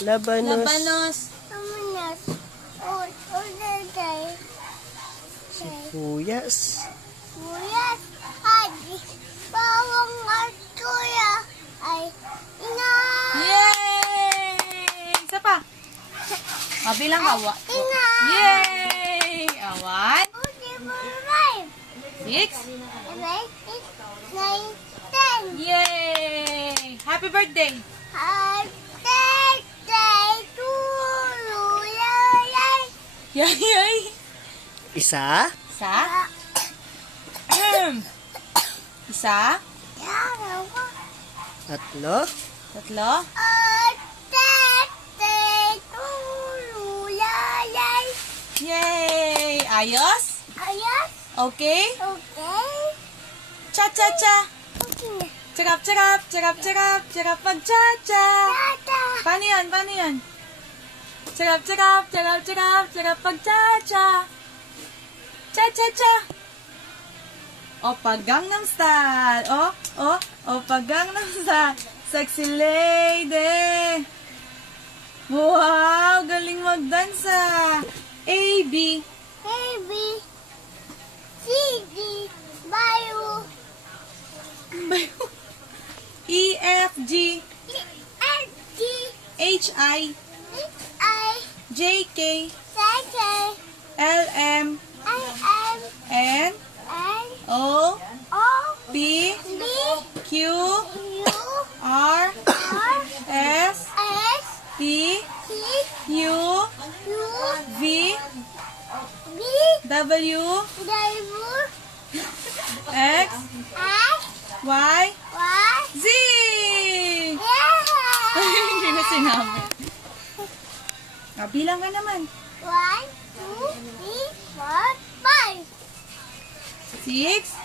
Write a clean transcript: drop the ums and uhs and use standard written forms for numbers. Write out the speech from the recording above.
Labanos. Labanos. Sibuyas. Sibuyas. Bawang at luya. Ay, ina. Yay! Isa pa. Bilang ka. Ina. Yay! 1, 6. 9, 10. Yay! Happy birthday! Yay! Yay! Isa. Isa. Isa. Tatlo. Tatlo. Yay! Ayos? Okay? Cha-cha-cha! Charap-charap! Charap-charap! Charap-pag-cha-cha! Paano yan? Paano yan? Charap-charap! Charap-charap! Charap-pag-cha-cha! Cha-cha-cha! Oppa Gangnam Style! Oppa Gangnam Style! Sexy lady! Wow! Galing magdansa! A, B. E, F, G. H, I. J, K. L, M. N, O. P. Q. R. S. T. U. V. W. X. Y. Z! Hindi na sinabi. Bilang ka naman. 1, 2, 3, 4, 5. 6.